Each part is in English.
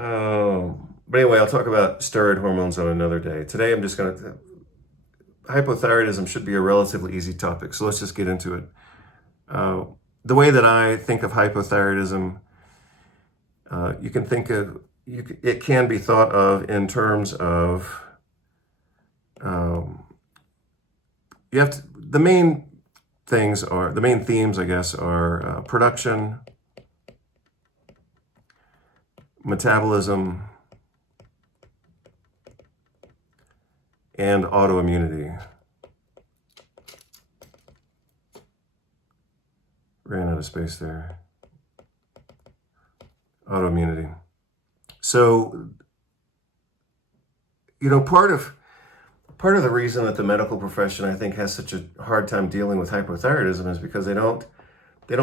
But anyway, I'll talk about steroid hormones on another day. Today, I'm just going to. Hypothyroidism should be a relatively easy topic, so let's just get into it. Uh, the way that I think of hypothyroidism, you can think of it can be thought of in terms of um, you have to, the main themes, I guess, are production, metabolism, and autoimmunity. Ran out of space there. Autoimmunity. So, part of the reason that the medical profession, I think, has such a hard time dealing with hypothyroidism is because they don't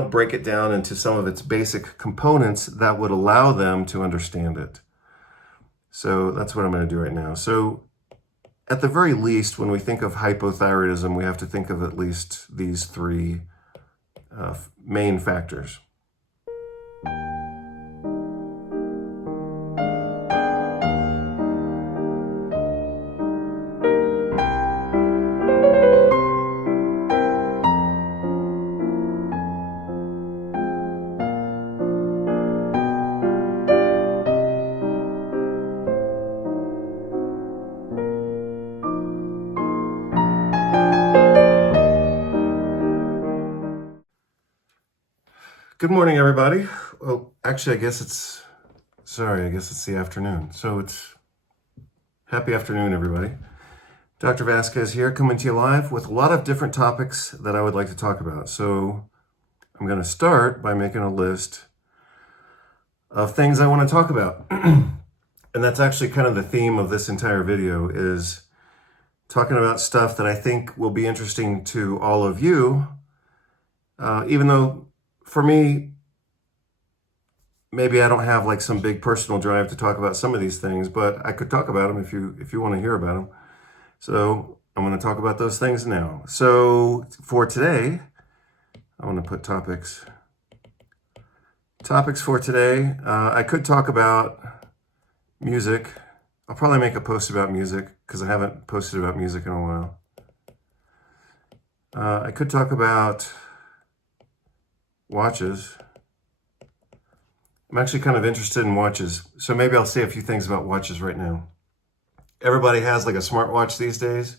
break it down into some of its basic components that would allow them to understand it. So that's what I'm going to do right now. So at the very least, when we think of hypothyroidism, we have to think of at least these three main factors. Good morning, everybody. Well, actually, I guess it's the afternoon. So it's happy afternoon, everybody. Dr. Vasquez here, coming to you live with a lot of different topics that I would like to talk about. So I'm going to start by making a list of things I want to talk about. And that's actually kind of the theme of this entire video, is talking about stuff that I think will be interesting to all of you, even though for me, maybe I don't have like some big personal drive to talk about some of these things, but I could talk about them if you want to hear about them. So I'm going to talk about those things now. So for today, I want to put topics. Topics for today. I could talk about music. I'll probably make a post about music because I haven't posted about music in a while. I could talk about watches. I'm actually kind of interested in watches, so maybe I'll say a few things about watches right now. Everybody has like a smartwatch these days.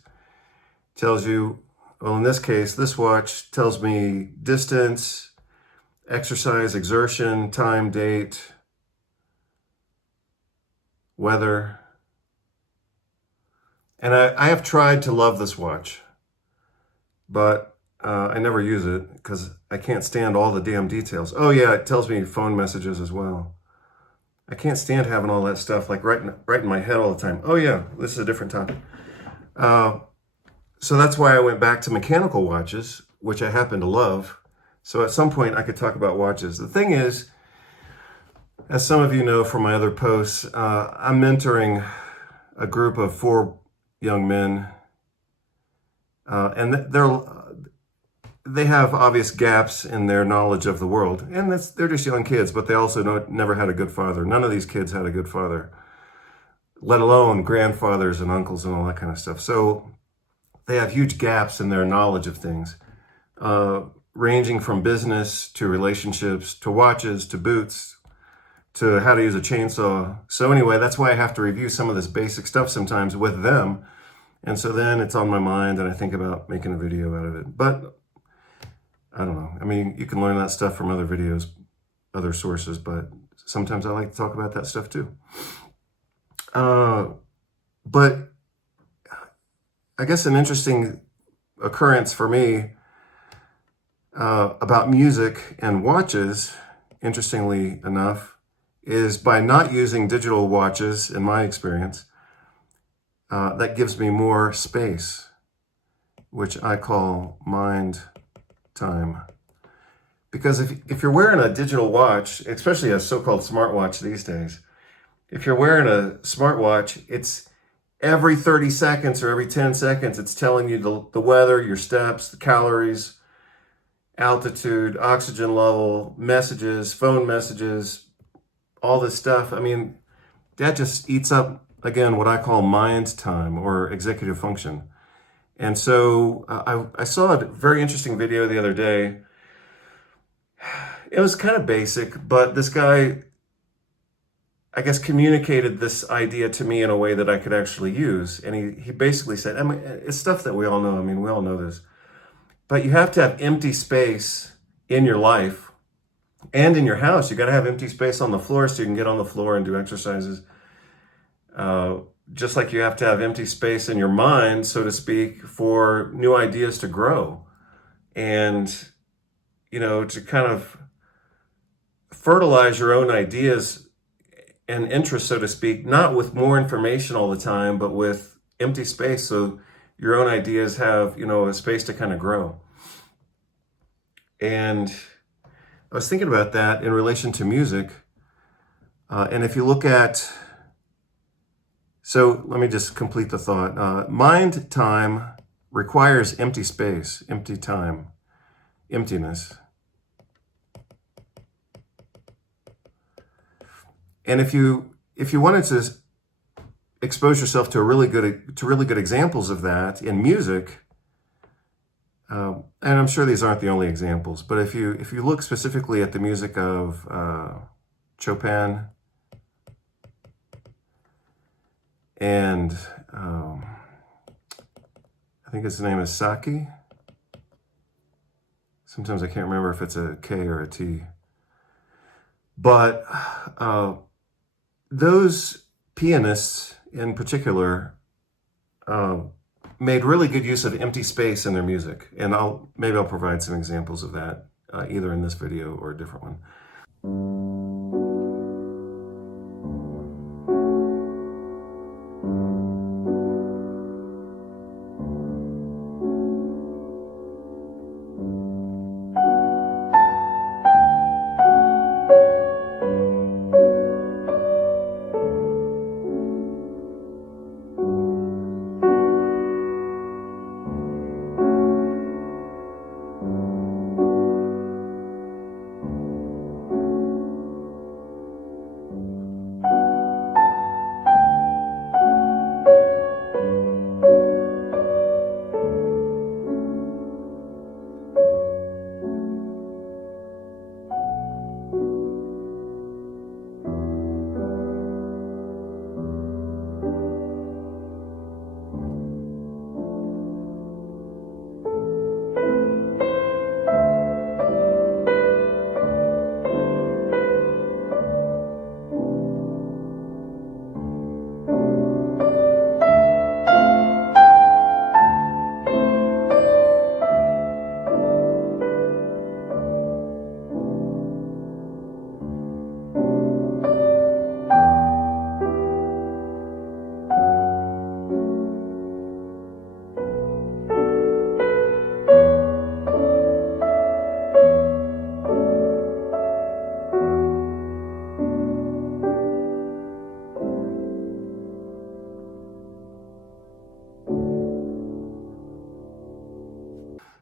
Tells you, well, in this case, this watch tells me distance, exercise, exertion, time, date, weather. And I have tried to love this watch, but I never use it because I can't stand all the damn details. Oh yeah, it tells me phone messages as well. I can't stand having all that stuff like right in my head all the time. Oh yeah, this is a different topic. So that's why I went back to mechanical watches, which I happen to love. So at some point I could talk about watches. The thing is, as some of you know from my other posts, I'm mentoring a group of 4 young men, and they have obvious gaps in their knowledge of the world, and they're just young kids, but they also never had a good father. None of these kids had a good father, let alone grandfathers and uncles and all that kind of stuff. So they have huge gaps in their knowledge of things, ranging from business to relationships to watches to boots to how to use a chainsaw. So anyway, that's why I have to review some of this basic stuff sometimes with them. And so then it's on my mind and I think about making a video out of it. But I don't know. I mean, you can learn that stuff from other videos, other sources, but sometimes I like to talk about that stuff too. But I guess an interesting occurrence for me about music and watches, interestingly enough, is by not using digital watches, in my experience, that gives me more space, which I call mind time. Because if you're wearing a digital watch, especially a so-called smartwatch these days, if you're wearing a smartwatch, it's every 30 seconds or every 10 seconds, it's telling you the weather, your steps, the calories, altitude, oxygen level, messages, phone messages, all this stuff. I mean, that just eats up, again, what I call mind time or executive function. And so I saw a very interesting video the other day. It was kind of basic, but this guy, I guess, communicated this idea to me in a way that I could actually use. And he basically said, I mean, it's stuff that we all know. I mean, we all know this. But you have to have empty space in your life and in your house. You got to have empty space on the floor so you can get on the floor and do exercises. Just like you have to have empty space in your mind, so to speak, for new ideas to grow. And, to kind of fertilize your own ideas and interests, so to speak, not with more information all the time, but with empty space so your own ideas have, a space to kind of grow. And I was thinking about that in relation to music. And if you look at, so let me just complete the thought. Mind time requires empty space, empty time, emptiness. And if you wanted to expose yourself to really good examples of that in music, and I'm sure these aren't the only examples, but if you look specifically at the music of Chopin and I think his name is Saki. Sometimes I can't remember if it's a K or a T. But those pianists in particular made really good use of empty space in their music. And maybe I'll provide some examples of that either in this video or a different one.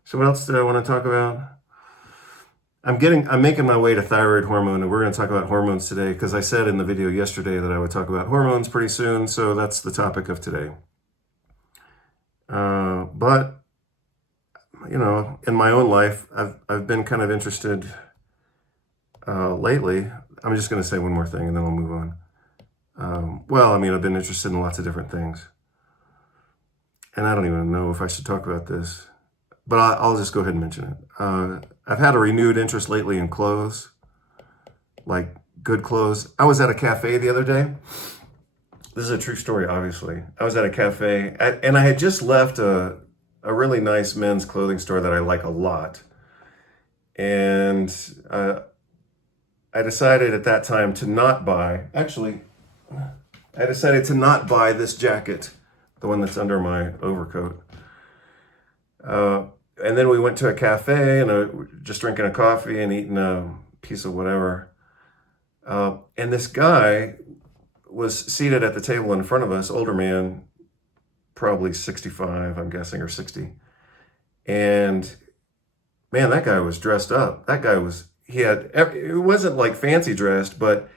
So what else did I want to talk about? I'm making my way to thyroid hormone, and we're going to talk about hormones today because I said in the video yesterday that I would talk about hormones pretty soon, so that's the topic of today. But in my own life, I've been kind of interested lately. I'm just going to say one more thing, and then we'll move on. I've been interested in lots of different things, and I don't even know if I should talk about this. But I'll just go ahead and mention it. I've had a renewed interest lately in clothes, like good clothes. I was at a cafe the other day. This is a true story, obviously. I was at a cafe, and I had just left a really nice men's clothing store that I like a lot. And I decided at that time to not buy, this jacket, the one that's under my overcoat. And then we went to a cafe and just drinking a coffee and eating a piece of whatever. And this guy was seated at the table in front of us, older man, probably 65, I'm guessing, or 60. And man, that guy was dressed up. It wasn't like fancy dressed, but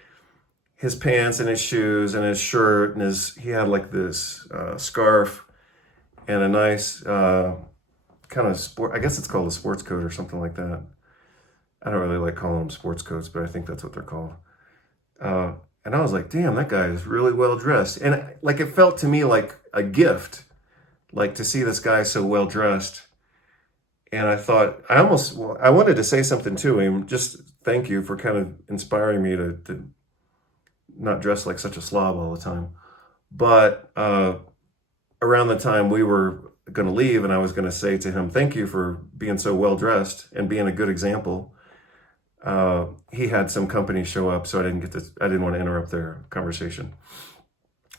his pants and his shoes and his shirt and he had like this scarf and a nice kind of sport, I guess it's called a sports coat or something like that. I don't really like calling them sports coats, but I think that's what they're called. And I was like, damn, that guy is really well dressed. And like, it felt to me like a gift, like to see this guy so well dressed. And I thought, I wanted to say something to him, just thank you for kind of inspiring me to not dress like such a slob all the time. But around the time we were going to leave, and I was going to say to him, thank you for being so well dressed and being a good example. He had some company show up, so I didn't want to interrupt their conversation.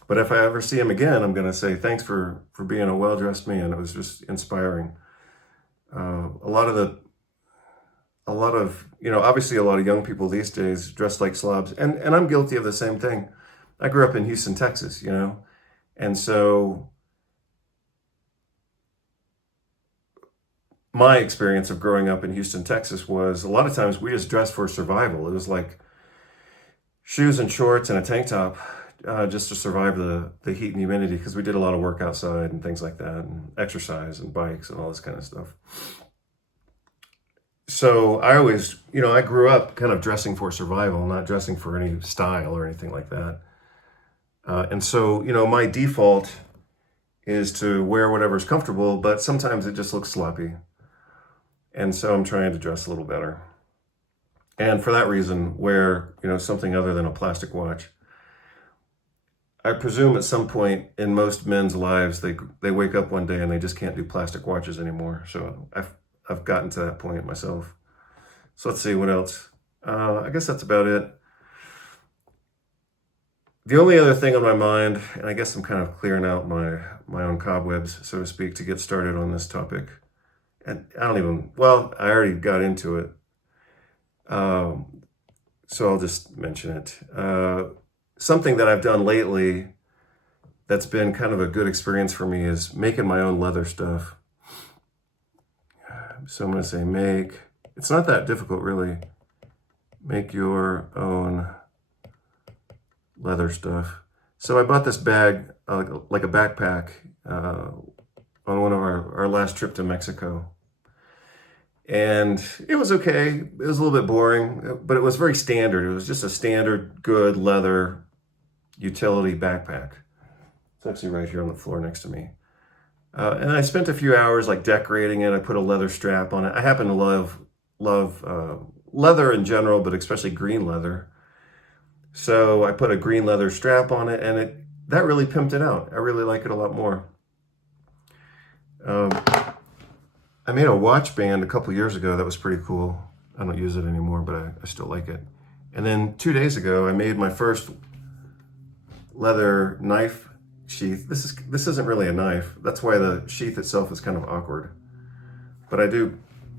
But if I ever see him again, I'm going to say, thanks for being a well-dressed man. It was just inspiring. A lot of, obviously a lot of young people these days dress like slobs, and I'm guilty of the same thing. I grew up in Houston, Texas, and so my experience of growing up in Houston, Texas was a lot of times we just dressed for survival. It was like shoes and shorts and a tank top just to survive the heat and humidity, because we did a lot of work outside and things like that, and exercise and bikes and all this kind of stuff. So I always, I grew up kind of dressing for survival, not dressing for any style or anything like that. And so, my default is to wear whatever's comfortable, but sometimes it just looks sloppy. And so I'm trying to dress a little better. And for that reason, wear, something other than a plastic watch. I presume at some point in most men's lives, they wake up one day and they just can't do plastic watches anymore. So I've gotten to that point myself. So let's see what else. I guess that's about it. The only other thing on my mind, and I guess I'm kind of clearing out my own cobwebs, so to speak, to get started on this topic. And I already got into it. So I'll just mention it. Something that I've done lately that's been kind of a good experience for me is making my own leather stuff. So I'm going to say it's not that difficult really. Make your own leather stuff. So I bought this bag, like a backpack, on one of our last trip to Mexico. And it was okay. It was a little bit boring, but it was very standard. It was just a standard, good leather utility backpack. It's actually right here on the floor next to me. And I spent a few hours like decorating it. I put a leather strap on it. I happen to love leather in general, but especially green leather. So I put a green leather strap on it, and that really pimped it out. I really like it a lot more. I made a watch band a couple years ago that was pretty cool. I don't use it anymore, but I still like it. And then 2 days ago, I made my first leather knife sheath. This isn't really a knife. That's why the sheath itself is kind of awkward. But I do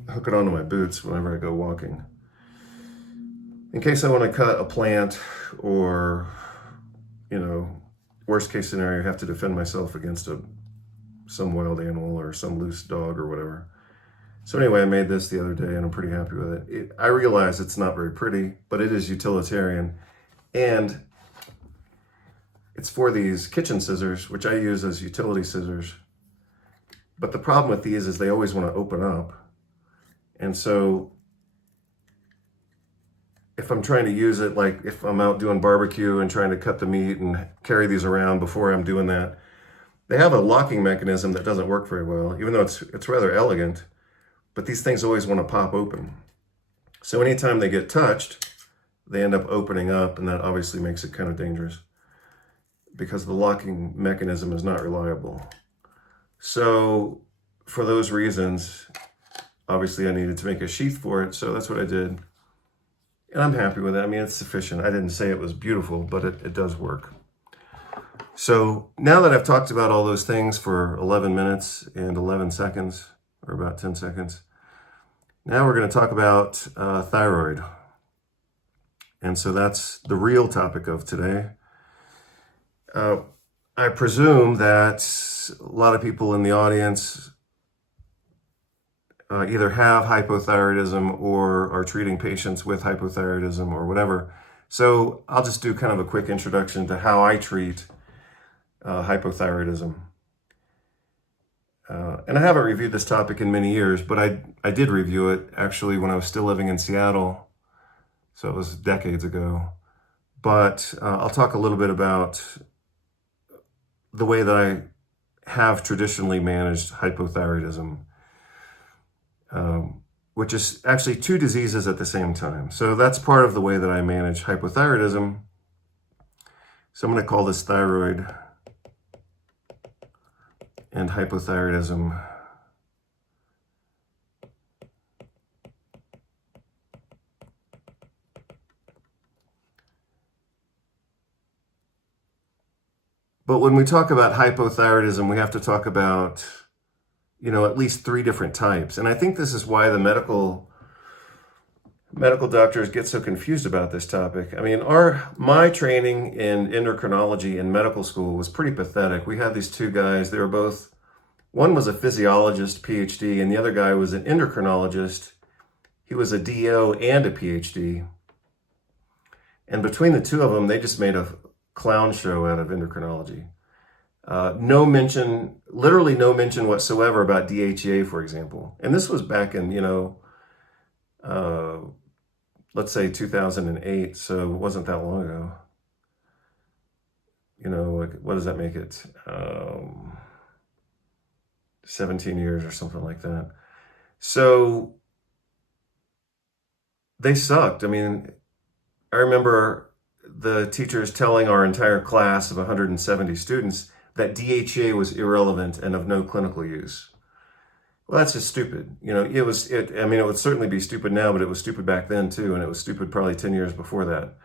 hook it onto my boots whenever I go walking, in case I want to cut a plant, or, worst case scenario, have to defend myself against some wild animal or some loose dog or whatever. So anyway, I made this the other day and I'm pretty happy with it. I realize it's not very pretty, but it is utilitarian. And it's for these kitchen scissors, which I use as utility scissors. But the problem with these is they always want to open up. And so if I'm trying to use it, like if I'm out doing barbecue and trying to cut the meat and carry these around before I'm doing that, they have a locking mechanism that doesn't work very well, even though it's rather elegant. But these things always want to pop open. So anytime they get touched, they end up opening up, and that obviously makes it kind of dangerous because the locking mechanism is not reliable. So for those reasons, obviously I needed to make a sheath for it, so that's what I did. And I'm happy with it. I mean, it's sufficient. I didn't say it was beautiful, but it does work. So now that I've talked about all those things for 11 minutes and 11 seconds, or about 10 seconds, now we're going to talk about thyroid. And so that's the real topic of today. I presume that a lot of people in the audience either have hypothyroidism or are treating patients with hypothyroidism or whatever. So I'll just do kind of a quick introduction to how I treat hypothyroidism. And I haven't reviewed this topic in many years, but I did review it actually when I was still living in Seattle. So it was decades ago. But I'll talk a little bit about the way that I have traditionally managed hypothyroidism, which is actually two diseases at the same time. So that's part of the way that I manage hypothyroidism. So I'm going to call this thyroid and hypothyroidism. But when we talk about hypothyroidism, we have to talk about, at least three different types. And I think this is why the medical doctors get so confused about this topic. I mean, my training in endocrinology in medical school was pretty pathetic. We had these two guys. They were both, one was a physiologist, PhD, and the other guy was an endocrinologist. He was a DO and a PhD. And between the two of them, they just made a clown show out of endocrinology. Literally no mention whatsoever about DHEA, for example. And this was back in, let's say 2008, so it wasn't that long ago. What does that make it? 17 years or something like that. So they sucked. I mean, I remember the teachers telling our entire class of 170 students that DHEA was irrelevant and of no clinical use. Well, that's just stupid. It would certainly be stupid now, but it was stupid back then too, and it was stupid probably 10 years before that.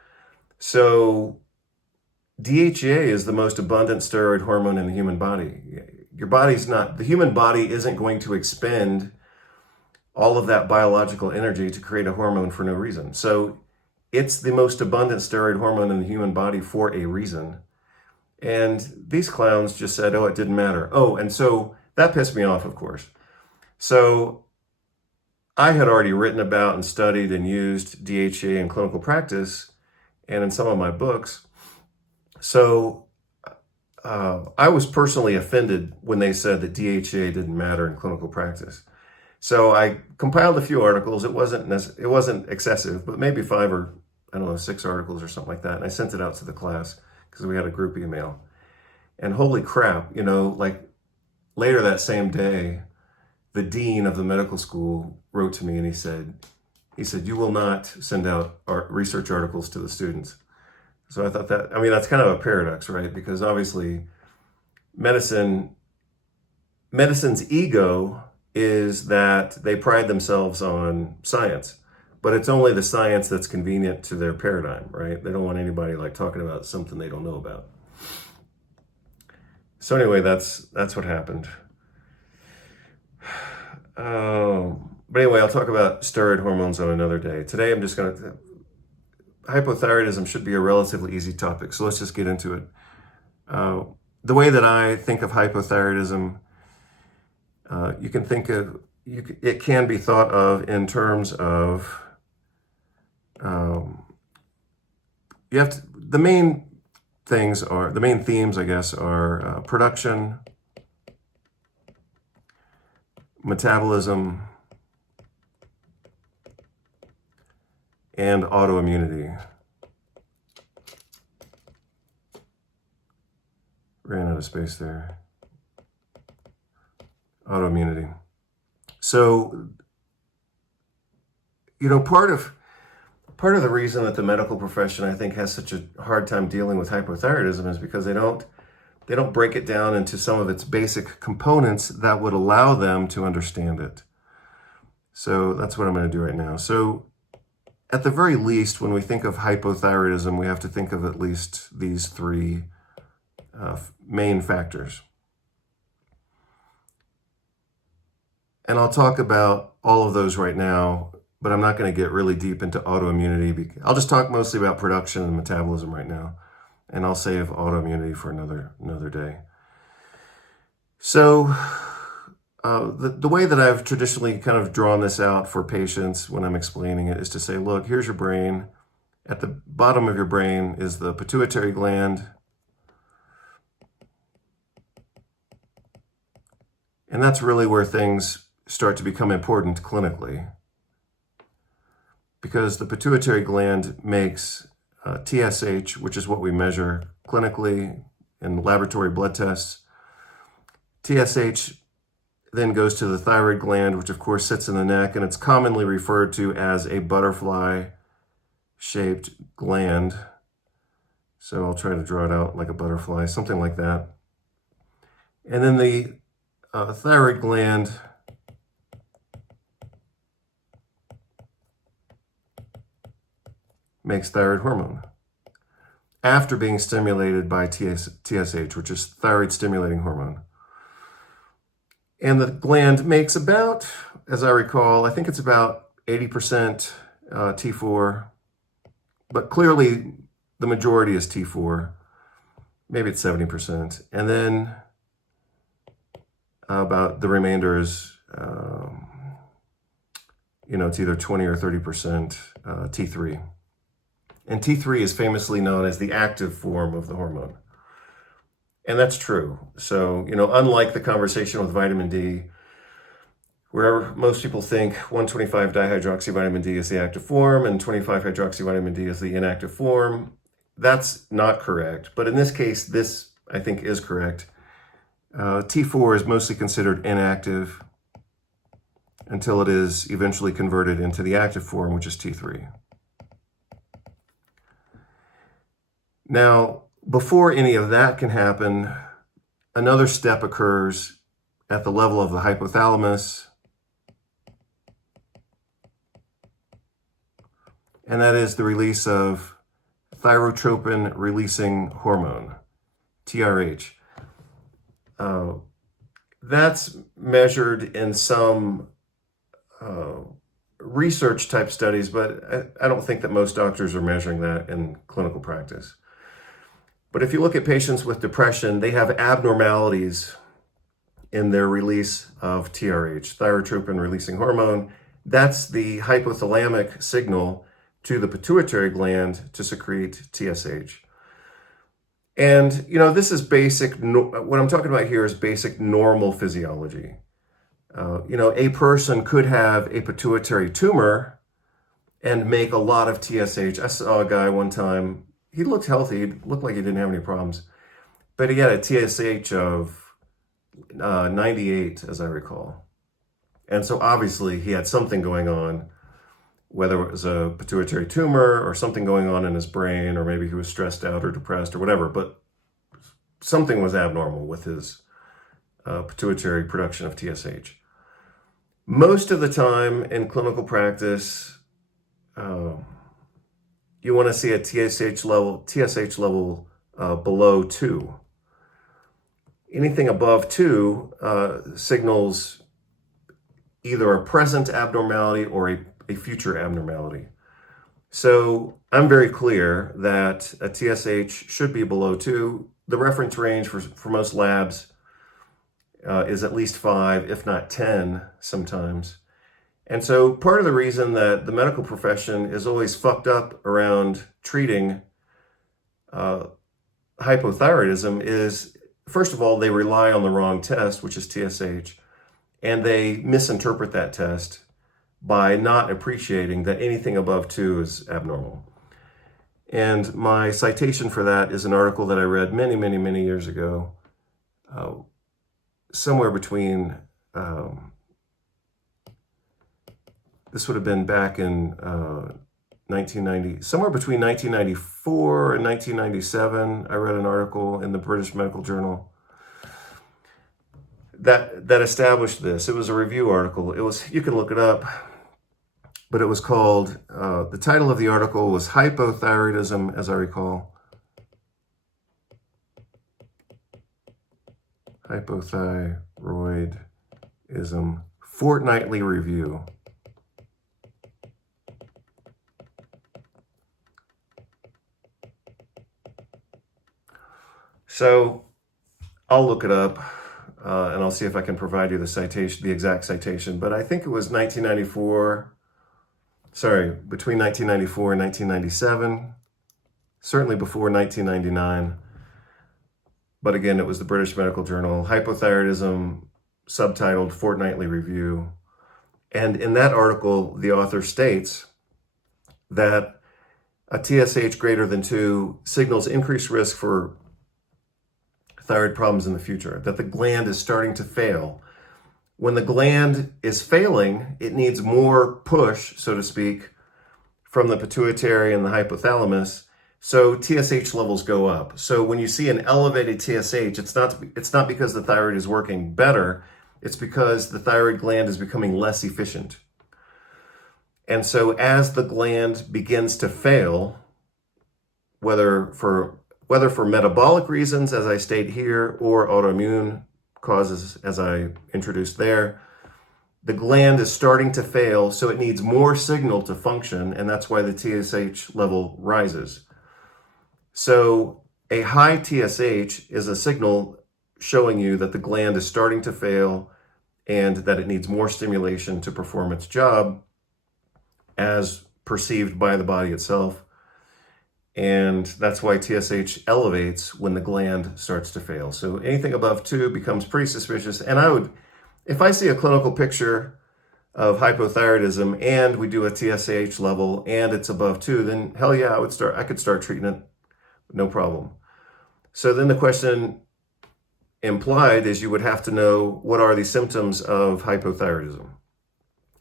So DHEA is the most abundant steroid hormone in the human body. The human body isn't going to expend all of that biological energy to create a hormone for no reason. So it's the most abundant steroid hormone in the human body for a reason. And these clowns just said, oh, it didn't matter. Oh, and so that pissed me off, of course. So I had already written about and studied and used DHEA in clinical practice and in some of my books. So I was personally offended when they said that DHEA didn't matter in clinical practice. So I compiled a few articles. It wasn't excessive, but maybe 5 or 6 articles or something like that. And I sent it out to the class because we had a group email. And holy crap, later that same day, the dean of the medical school wrote to me and he said, you will not send out research articles to the students. So I thought that's kind of a paradox, right? Because obviously medicine's ego is that they pride themselves on science, but it's only the science that's convenient to their paradigm, right? They don't want anybody talking about something they don't know about. So anyway, that's what happened. But anyway, I'll talk about steroid hormones on another day. Today, I'm just hypothyroidism should be a relatively easy topic, so let's just get into it. The way that I think of hypothyroidism, it can be thought of in terms of, the main themes, I guess, are production, metabolism, and autoimmunity. Ran out of space there. Autoimmunity. So, part of the reason that the medical profession, I think, has such a hard time dealing with hypothyroidism is because they don't break it down into some of its basic components that would allow them to understand it. So that's what I'm going to do right now. So at the very least, when we think of hypothyroidism, we have to think of at least these three main factors. And I'll talk about all of those right now, but I'm not going to get really deep into autoimmunity. I'll just talk mostly about production and metabolism right now, and I'll save autoimmunity for another day. So the way that I've traditionally kind of drawn this out for patients when I'm explaining it is to say, look, here's your brain, At the bottom of your brain is the pituitary gland. And that's really where things start to become important clinically, because the pituitary gland makes TSH, which is what we measure clinically in laboratory blood tests. TSH then goes to the thyroid gland, which of course sits in the neck, and it's commonly referred to as a butterfly-shaped gland. So I'll try to draw it out like a butterfly, something like that. And then the thyroid gland makes thyroid hormone after being stimulated by TSH, which is thyroid stimulating hormone. And the gland makes about, as I recall, I think it's about 80% T4, but clearly the majority is T4. Maybe it's 70%. And then about the remainder is, it's either 20 or 30% T3. And T3 is famously known as the active form of the hormone. And that's true. So, unlike the conversation with vitamin D, where most people think 125 dihydroxyvitamin D is the active form and 25 hydroxyvitamin D is the inactive form, that's not correct. But in this case, this I think is correct. T4 is mostly considered inactive until it is eventually converted into the active form, which is T3. Now, before any of that can happen, another step occurs at the level of the hypothalamus, and that is the release of thyrotropin-releasing hormone, TRH. That's measured in some research type studies, but I don't think that most doctors are measuring that in clinical practice. But if you look at patients with depression, they have abnormalities in their release of TRH, thyrotropin releasing hormone. That's the hypothalamic signal to the pituitary gland to secrete TSH. And, this is basic, what I'm talking about here is basic normal physiology. A person could have a pituitary tumor and make a lot of TSH. I saw a guy one time, he looked healthy, he looked like he didn't have any problems, but he had a TSH of 98, as I recall. And so obviously he had something going on, whether it was a pituitary tumor or something going on in his brain, or maybe he was stressed out or depressed or whatever, but something was abnormal with his pituitary production of TSH. Most of the time in clinical practice, you want to see a TSH level below 2. Anything above 2 signals either a present abnormality or a future abnormality. So I'm very clear that a TSH should be below 2. The reference range for most labs is at least 5, if not 10 sometimes. And so part of the reason that the medical profession is always fucked up around treating hypothyroidism is, first of all, they rely on the wrong test, which is TSH, and they misinterpret that test by not appreciating that anything above 2 is abnormal. And my citation for that is an article that I read many, many, many years ago, somewhere between, this would have been back in 1990, somewhere between 1994 and 1997, I read an article in the British Medical Journal that established this. It was a review article. You can look it up, but it was called, the title of the article was Hypothyroidism, as I recall. Hypothyroidism Fortnightly Review. So I'll look it up and I'll see if I can provide you the citation, the exact citation, but I think it was 1994, between 1994 and 1997, certainly before 1999. But again, it was the British Medical Journal, hypothyroidism, subtitled Fortnightly Review. And in that article, the author states that a TSH greater than 2 signals increased risk for thyroid problems in the future, that the gland is starting to fail. When the gland is failing, it needs more push, so to speak, from the pituitary and the hypothalamus, so TSH levels go up. So when you see an elevated TSH, it's not because the thyroid is working better, it's because the thyroid gland is becoming less efficient. And so as the gland begins to fail, whether for metabolic reasons, as I state here, or autoimmune causes, as I introduced there, the gland is starting to fail, so it needs more signal to function, and that's why the TSH level rises. So a high TSH is a signal showing you that the gland is starting to fail and that it needs more stimulation to perform its job as perceived by the body itself. And that's why TSH elevates when the gland starts to fail. So anything above 2 becomes pretty suspicious. And if I see a clinical picture of hypothyroidism and we do a TSH level and it's above 2, then hell yeah, I could start treating it, no problem. So then the question implied is you would have to know, what are the symptoms of hypothyroidism?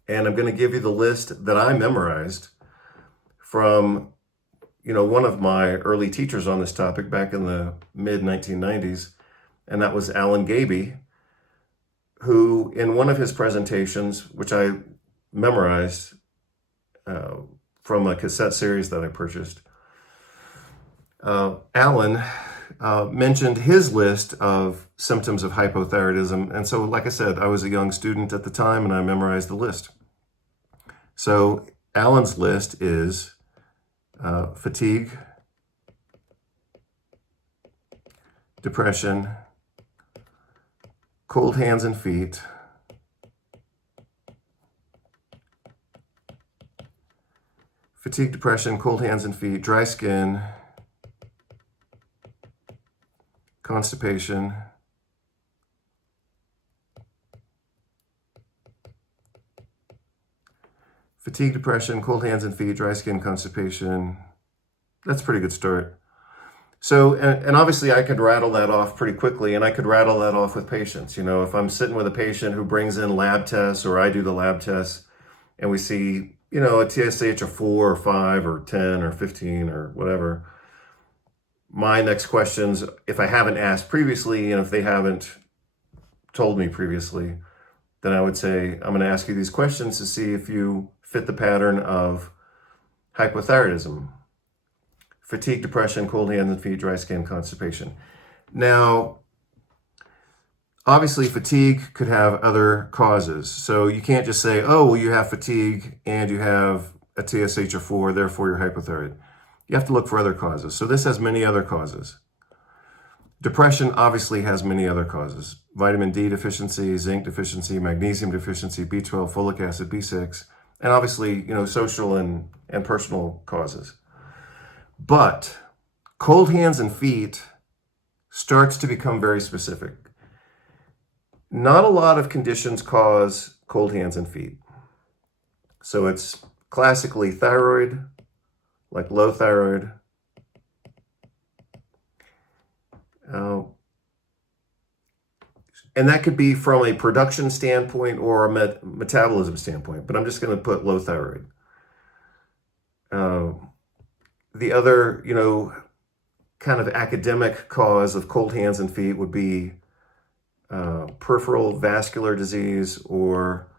And I'm going to give you the list that I memorized from one of my early teachers on this topic back in the mid-1990s, and that was Alan Gaby, who in one of his presentations, which I memorized from a cassette series that I purchased, Alan mentioned his list of symptoms of hypothyroidism. And so, like I said, I was a young student at the time and I memorized the list. So Alan's list is fatigue, depression, cold hands and feet, fatigue, depression, cold hands and feet, dry skin, constipation, fatigue, depression, cold hands and feet, dry skin, constipation. That's a pretty good start. So, and obviously I could rattle that off pretty quickly, and I could rattle that off with patients. If I'm sitting with a patient who brings in lab tests, or I do the lab tests, and we see, a TSH of 4 or 5 or 10 or 15 or whatever, my next questions, if I haven't asked previously, and if they haven't told me previously, then I would say, I'm going to ask you these questions to see if you fit the pattern of hypothyroidism. Fatigue, depression, cold hands and feet, dry skin, constipation. Now, obviously fatigue could have other causes. So you can't just say, oh, well, you have fatigue and you have a TSH of 4, therefore you're hypothyroid. You have to look for other causes. So this has many other causes. Depression obviously has many other causes. Vitamin D deficiency, zinc deficiency, magnesium deficiency, B12, folic acid, B6, and obviously, social and personal causes. But cold hands and feet starts to become very specific. Not a lot of conditions cause cold hands and feet. So it's classically thyroid, like low thyroid, and that could be from a production standpoint or a metabolism standpoint, but I'm just going to put low thyroid. The other, kind of academic cause of cold hands and feet would be peripheral vascular disease or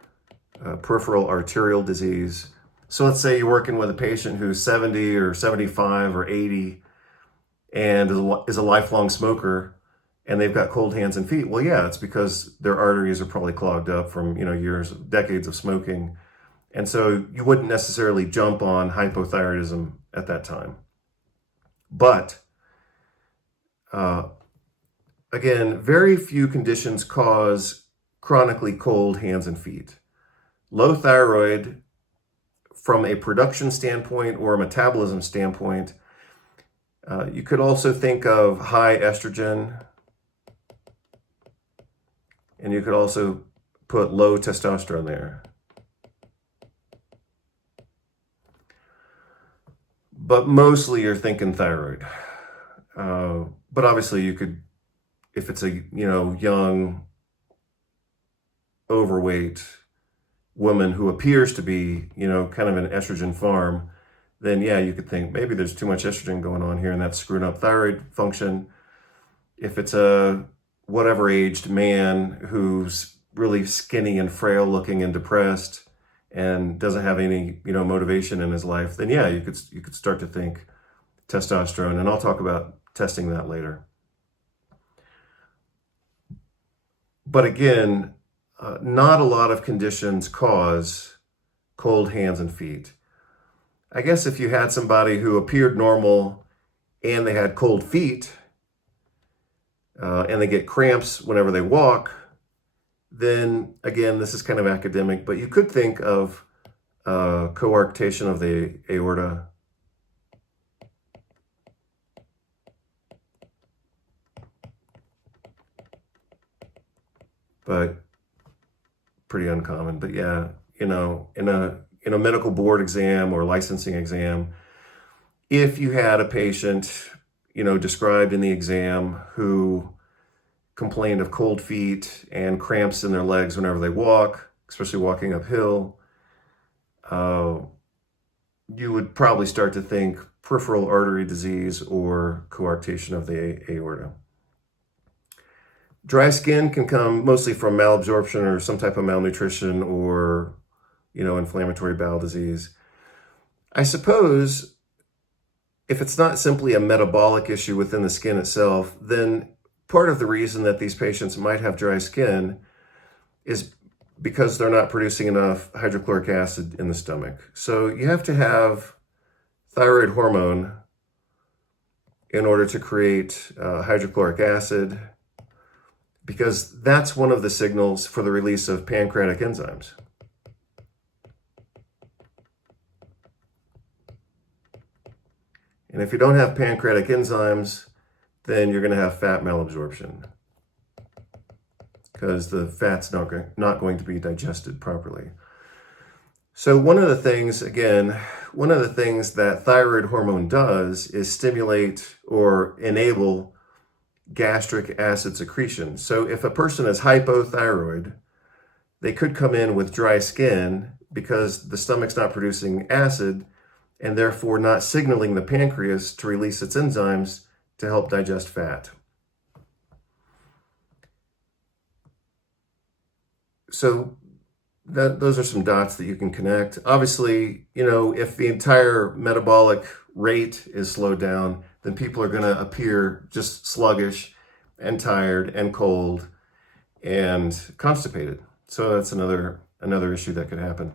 peripheral arterial disease. So let's say you're working with a patient who's 70 or 75 or 80 and is a lifelong smoker, and they've got cold hands and feet. Well, yeah, it's because their arteries are probably clogged up from, decades of smoking. And so you wouldn't necessarily jump on hypothyroidism at that time. But again, very few conditions cause chronically cold hands and feet. Low thyroid, from a production standpoint or a metabolism standpoint. You could also think of high estrogen, and you could also put low testosterone there. But mostly you're thinking thyroid. But obviously you could, if it's a young, overweight woman who appears to be kind of an estrogen farm, then yeah, you could think maybe there's too much estrogen going on here and that's screwing up thyroid function. If it's a whatever aged man who's really skinny and frail looking and depressed and doesn't have any motivation in his life, then yeah, you could start to think testosterone, and I'll talk about testing that later. But again, not a lot of conditions cause cold hands and feet. I guess if you had somebody who appeared normal and they had cold feet, and they get cramps whenever they walk, then again, this is kind of academic, but you could think of coarctation of the aorta. But pretty uncommon. But yeah, in a medical board exam or licensing exam, if you had a patient, described in the exam who complained of cold feet and cramps in their legs whenever they walk, especially walking uphill, you would probably start to think peripheral artery disease or coarctation of the aorta. Dry skin can come mostly from malabsorption or some type of malnutrition or, inflammatory bowel disease. I suppose if it's not simply a metabolic issue within the skin itself, then part of the reason that these patients might have dry skin is because they're not producing enough hydrochloric acid in the stomach. So you have to have thyroid hormone in order to create hydrochloric acid, because that's one of the signals for the release of pancreatic enzymes. And if you don't have pancreatic enzymes, then you're going to have fat malabsorption because the fat's not going to be digested properly. So one of the things that thyroid hormone does is stimulate or enable gastric acid secretion. So if a person is hypothyroid, they could come in with dry skin because the stomach's not producing acid and therefore not signaling the pancreas to release its enzymes to help digest fat. So those are some dots that you can connect. Obviously, if the entire metabolic rate is slowed down, then people are going to appear just sluggish and tired and cold and constipated. So that's another issue that could happen.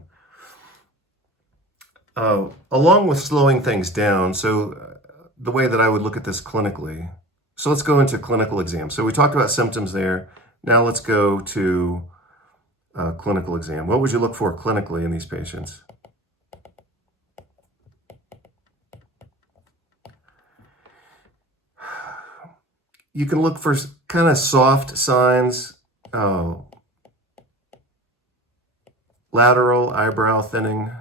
Along with slowing things down, so the way that I would look at this clinically, so let's go into clinical exam. So we talked about symptoms there. Now let's go to clinical exam. What would you look for clinically in these patients? You can look for kind of soft signs, lateral eyebrow thinning,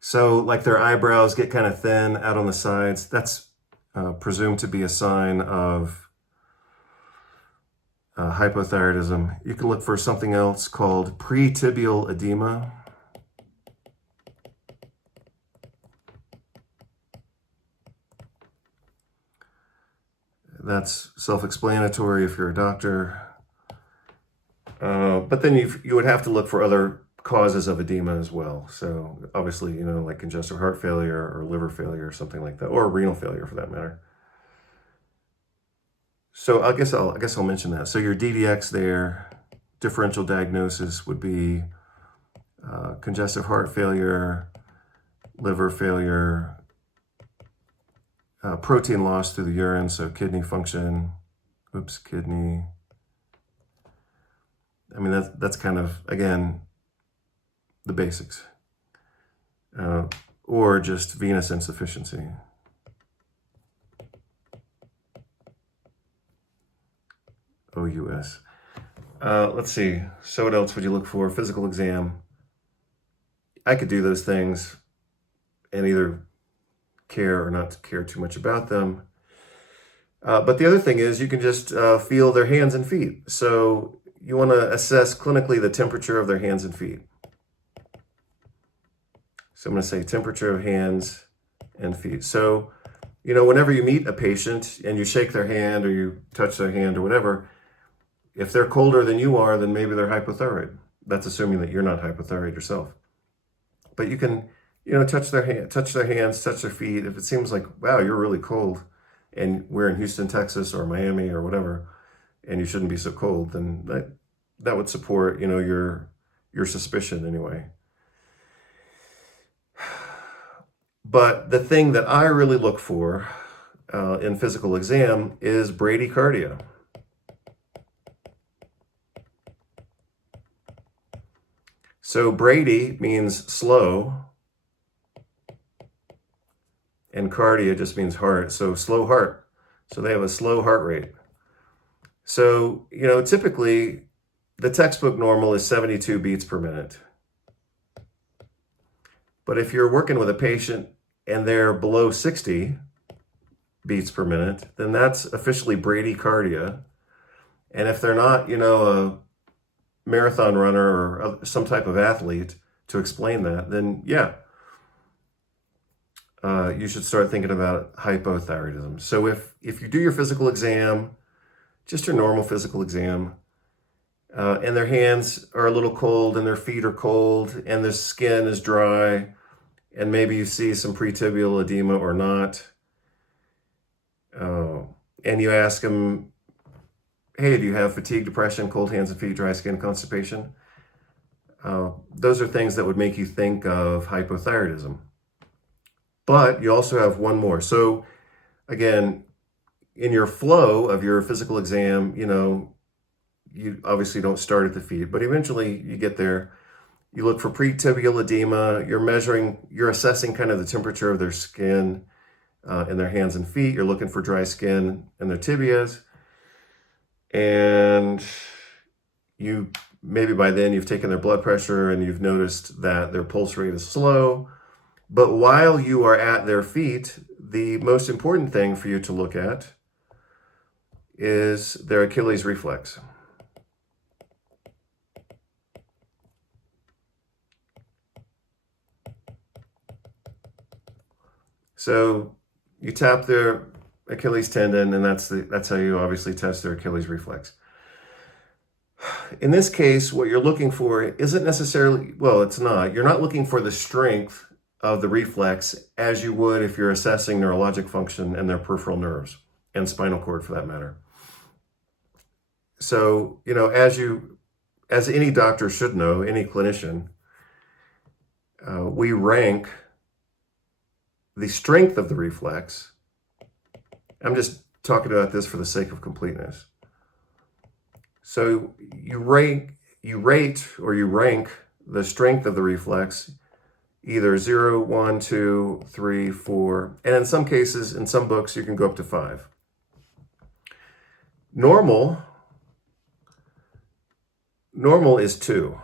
so like their eyebrows get kind of thin out on the sides. That's presumed to be a sign of hypothyroidism. You can look for something else called pretibial edema. That's self-explanatory if you're a doctor. But then you would have to look for other causes of edema as well. So obviously, like congestive heart failure or liver failure or something like that, or renal failure for that matter. So I guess I'll mention that. So your DDX there, differential diagnosis would be congestive heart failure, liver failure, protein loss through the urine, so kidney function, kidney. I mean, that's kind of, again, the basics. Or just venous insufficiency. OUS. Let's see. So what else would you look for? Physical exam. I could do those things and either care or not care too much about them. But the other thing is you can just feel their hands and feet. So you want to assess clinically the temperature of their hands and feet. So I'm going to say temperature of hands and feet. So, whenever you meet a patient and you shake their hand or you touch their hand or whatever, if they're colder than you are, then maybe they're hypothyroid. That's assuming that you're not hypothyroid yourself. But you can, touch their hands, touch their feet. If it seems like, wow, you're really cold, and we're in Houston, Texas, or Miami, or whatever, and you shouldn't be so cold, then that would support, your suspicion anyway. But the thing that I really look for in physical exam is bradycardia. So brady means slow, and cardia just means heart. So slow heart. So they have a slow heart rate. So, typically the textbook normal is 72 beats per minute. But if you're working with a patient and they're below 60 beats per minute, then that's officially bradycardia. And if they're not, a marathon runner or some type of athlete to explain that, then yeah, you should start thinking about hypothyroidism. So if you do your physical exam, just your normal physical exam, and their hands are a little cold and their feet are cold and their skin is dry, and maybe you see some pretibial edema or not, and you ask them, hey, do you have fatigue, depression, cold hands and feet, dry skin, constipation? Those are things that would make you think of hypothyroidism. But you also have one more. So again, in your flow of your physical exam, you obviously don't start at the feet, but eventually you get there. You look for pretibial edema. You're assessing kind of the temperature of their skin in their hands and feet. You're looking for dry skin in their tibias. And maybe by then you've taken their blood pressure and you've noticed that their pulse rate is slow. But while you are at their feet, the most important thing for you to look at is their Achilles reflex. So you tap their Achilles tendon, and that's how you obviously test their Achilles reflex. In this case, what you're looking for isn't necessarily, well, it's not. You're not looking for the strength of the reflex as you would if you're assessing neurologic function and their peripheral nerves and spinal cord for that matter. So, as any doctor should know, any clinician, we rank the strength of the reflex. I'm just talking about this for the sake of completeness. So you rate or you rank the strength of the reflex either 0, 1, 2, 3, 4, and in some cases, in some books, you can go up to 5. Normal is 2.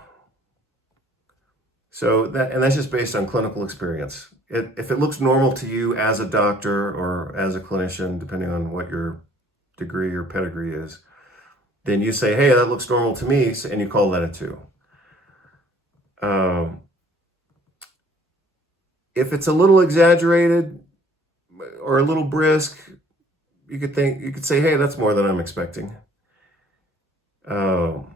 So that's just based on clinical experience. If it looks normal to you as a doctor or as a clinician, depending on what your degree or pedigree is, then you say, hey, that looks normal to me, and you call that a 2. If it's a little exaggerated or a little brisk, you could say, hey, that's more than I'm expecting. And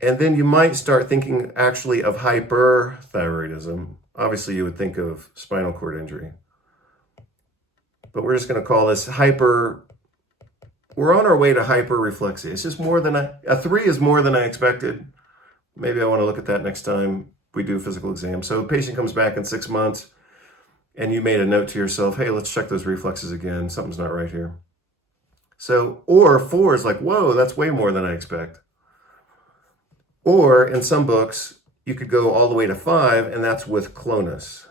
then you might start thinking actually of hyperthyroidism. Obviously, you would think of spinal cord injury. But we're just going to call this hyper. We're on our way to hyperreflexia. It's just more than a 3 is more than I expected. Maybe I want to look at that next time we do a physical exam. So a patient comes back in 6 months and you made a note to yourself, hey, let's check those reflexes again. Something's not right here. So, or 4 is like, whoa, that's way more than I expect. Or in some books, you could go all the way to 5, and that's with clonus.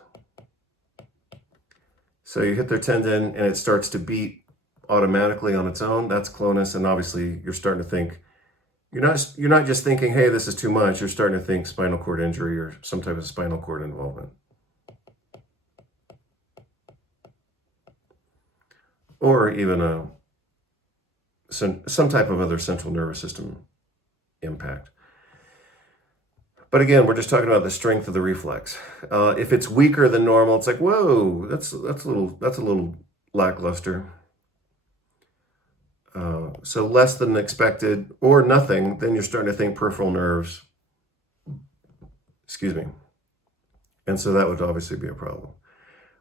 So you hit their tendon and it starts to beat automatically on its own. That's clonus, and obviously you're starting to think, you're not just thinking, hey, this is too much. You're starting to think spinal cord injury or some type of spinal cord involvement. Or even some type of other central nervous system impact. But again, we're just talking about the strength of the reflex. If it's weaker than normal, it's like, whoa, that's a little lackluster. So less than expected or nothing, then you're starting to think peripheral nerves. Excuse me. And so that would obviously be a problem.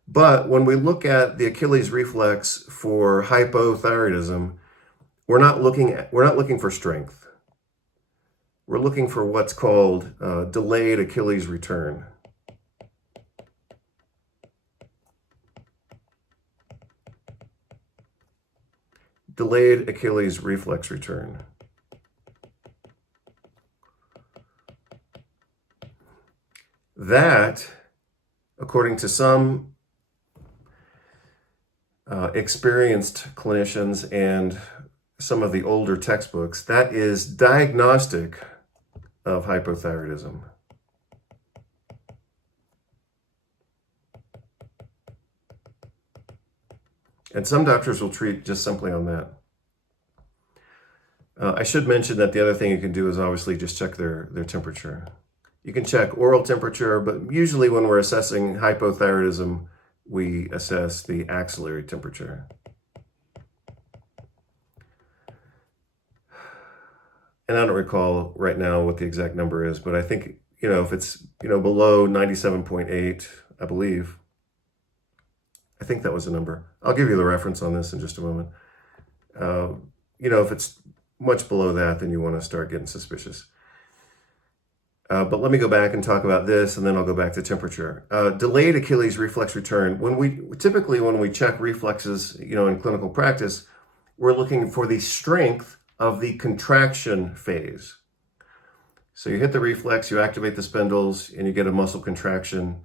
But when we look at the Achilles reflex for hypothyroidism, we're not looking for strength. We're looking for what's called delayed Achilles return. Delayed Achilles reflex return. That, according to some experienced clinicians and some of the older textbooks, that is diagnostic of hypothyroidism. And some doctors will treat just simply on that. I should mention that the other thing you can do is obviously just check their temperature. You can check oral temperature, but usually when we're assessing hypothyroidism, we assess the axillary temperature. And I don't recall right now what the exact number is, but I think, if it's, below 97.8, I believe. I think that was the number. I'll give you the reference on this in just a moment. If it's much below that, then you want to start getting suspicious. But let me go back and talk about this, and then I'll go back to temperature. Delayed Achilles reflex return. When we check reflexes, in clinical practice, we're looking for the strength of the contraction phase. So you hit the reflex, you activate the spindles, and you get a muscle contraction,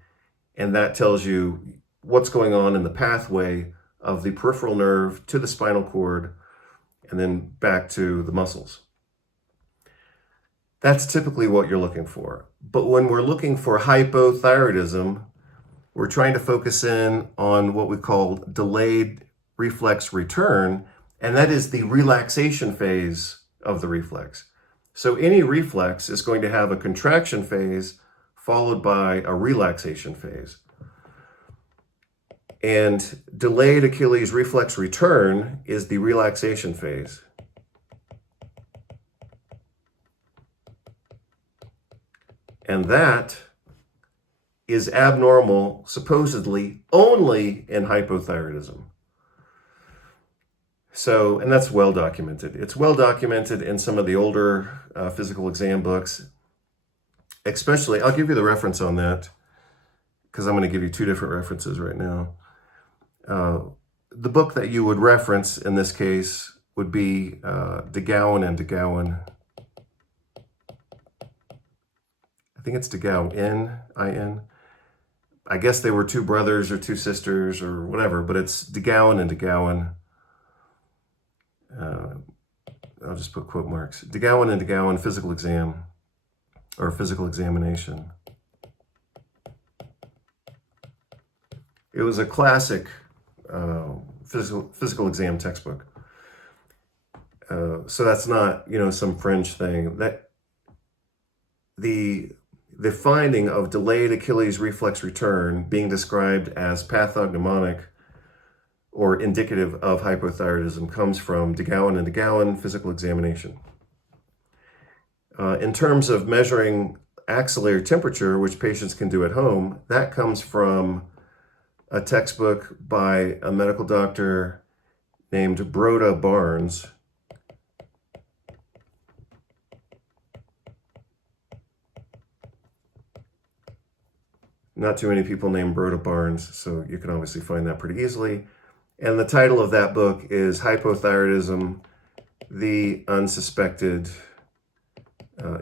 and that tells you what's going on in the pathway of the peripheral nerve to the spinal cord, and then back to the muscles. That's typically what you're looking for. But when we're looking for hypothyroidism, we're trying to focus in on what we call delayed reflex return, and that is the relaxation phase of the reflex. So any reflex is going to have a contraction phase followed by a relaxation phase. And delayed Achilles reflex return is the relaxation phase. And that is abnormal, supposedly, only in hypothyroidism. So, and that's well documented. It's well documented in some of the older physical exam books. Especially, I'll give you the reference on that, because I'm going to give you two different references right now. The book that you would reference in this case would be De Gouwen and De Gouwen. I think it's De Gouwen, I-N. I guess they were two brothers or two sisters or whatever, but it's De Gouwen and De Gouwen. I'll just put quote marks. De Gouwen and De Gouwen physical exam or physical examination. It was a classic physical exam textbook. So that's not, some fringe thing. That the finding of delayed Achilles reflex return being described as pathognomonic or indicative of hypothyroidism comes from De Gouwen and De Gouwen physical examination. In terms of measuring axillary temperature, which patients can do at home, that comes from a textbook by a medical doctor named Broda Barnes. Not too many people named Broda Barnes, so you can obviously find that pretty easily. And the title of that book is Hypothyroidism, the Unsuspected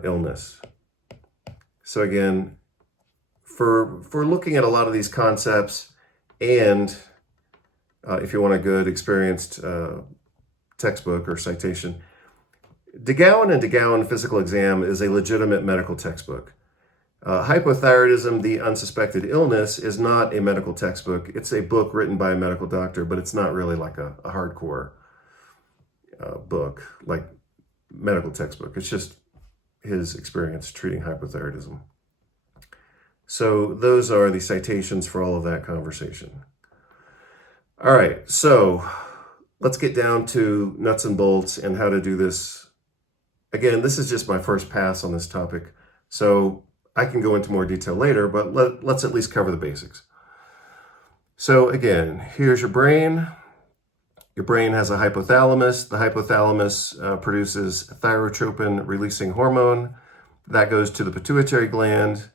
Illness. So again, for looking at a lot of these concepts, and if you want a good, experienced textbook or citation, DeGowan and DeGowan Physical Exam is a legitimate medical textbook. Hypothyroidism, the Unsuspected Illness, is not a medical textbook. It's a book written by a medical doctor, but it's not really like a hardcore book, like medical textbook. It's just his experience treating hypothyroidism. So those are the citations for all of that conversation. All right, so let's get down to nuts and bolts and how to do this. Again, this is just my first pass on this topic, so I can go into more detail later, but let's at least cover the basics. So again, here's your brain. Your brain has a hypothalamus. The hypothalamus produces thyrotropin-releasing hormone. That goes to the pituitary gland,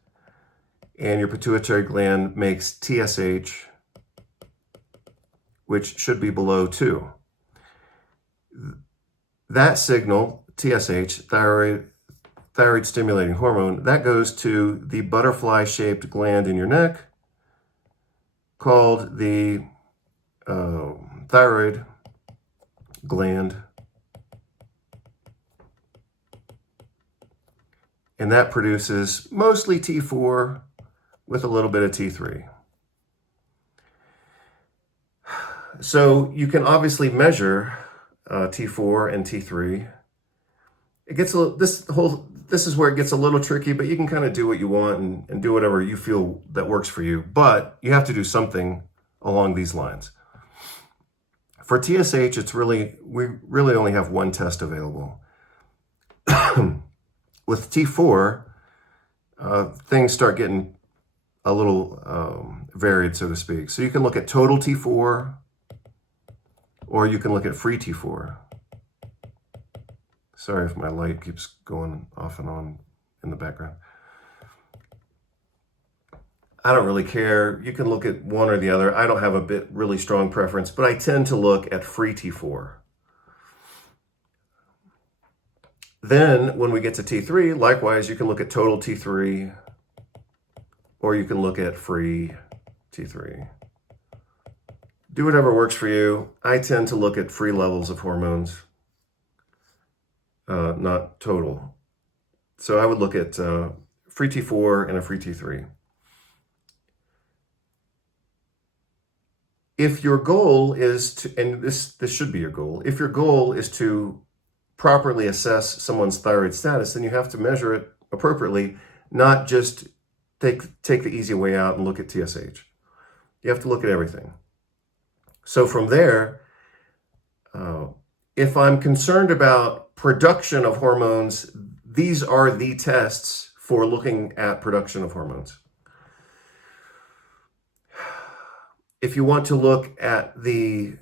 and your pituitary gland makes TSH, which should be below 2. That signal, TSH, thyroid stimulating hormone, that goes to the butterfly-shaped gland in your neck called the thyroid gland. And that produces mostly T4 with a little bit of T3. So you can obviously measure T4 and T3. It gets a little, this is where it gets a little tricky, but you can kind of do what you want and do whatever you feel that works for you. But you have to do something along these lines. For TSH, we really only have one test available. With T4, things start getting a little varied, so to speak. So you can look at total T4, or you can look at free T4. Sorry if my light keeps going off and on in the background. I don't really care. You can look at one or the other. I don't have a really strong preference, but I tend to look at free T4. Then when we get to T3, likewise, you can look at total T3, or you can look at free T3. Do whatever works for you. I tend to look at free levels of hormones, not total. So I would look at free T4 and a free T3. If your goal is to, and this should be your goal, if your goal is to properly assess someone's thyroid status, then you have to measure it appropriately, not just take the easy way out and look at TSH. You have to look at everything. So from there, if I'm concerned about production of hormones, these are the tests for looking at production of hormones. If you want to look at the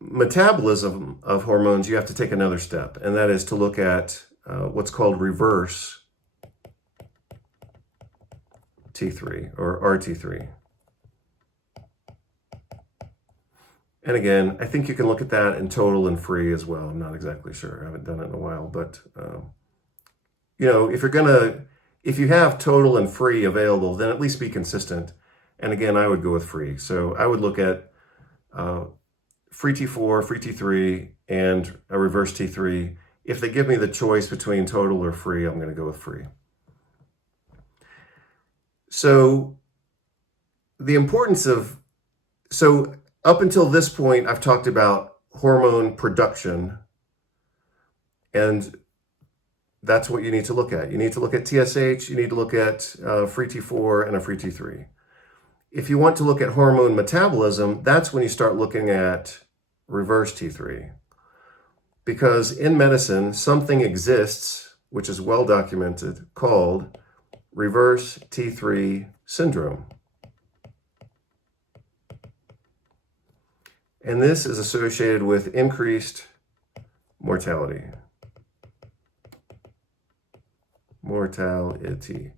metabolism of hormones, you have to take another step, and that is to look at what's called reverse T3 or RT3. And again, I think you can look at that in total and free as well. I'm not exactly sure. I haven't done it in a while, but if you have total and free available, then at least be consistent. And again, I would go with free. So I would look at free T4, free T3, and a reverse T3. If they give me the choice between total or free, I'm going to go with free. So the importance of, up until this point, I've talked about hormone production, and that's what you need to look at. You need to look at TSH, you need to look at free T4 and a free T3. If you want to look at hormone metabolism, that's when you start looking at reverse T3. Because in medicine, something exists, which is well documented, called reverse T3 syndrome. And this is associated with increased mortality. Mortality,